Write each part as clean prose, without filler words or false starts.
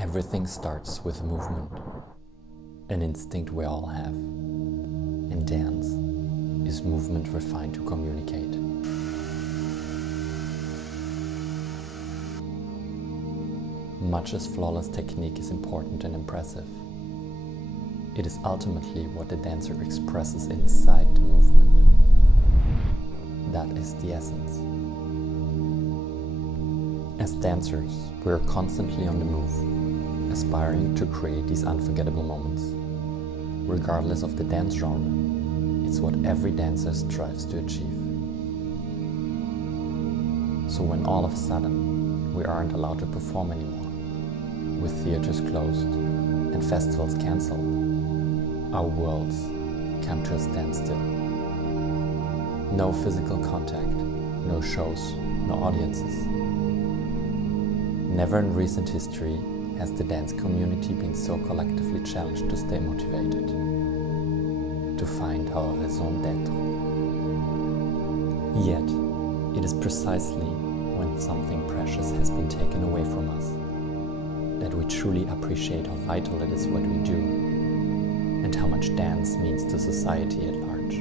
Everything starts with movement, an instinct we all have. And dance is movement refined to communicate. Much as flawless technique is important and impressive, it is ultimately what the dancer expresses inside the movement. That is the essence. As dancers, we are constantly on the move, aspiring to create these unforgettable moments. Regardless of the dance genre, it's what every dancer strives to achieve. So when all of a sudden we aren't allowed to perform anymore, with theaters closed and festivals cancelled, our worlds come to a standstill. No physical contact, no shows, no audiences. Never in recent history has the dance community been so collectively challenged to stay motivated, to find our raison d'être. Yet, it is precisely when something precious has been taken away from us that we truly appreciate how vital it is what we do and how much dance means to society at large.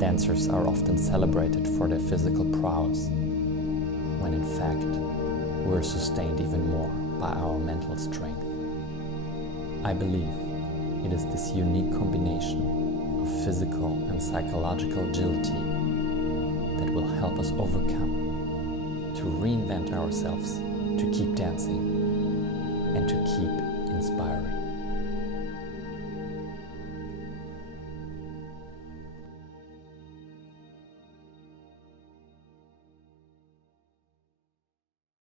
Dancers are often celebrated for their physical prowess, when in fact, we're sustained even more by our mental strength. I believe it is this unique combination of physical and psychological agility that will help us overcome, to reinvent ourselves, to keep dancing, and to keep inspiring.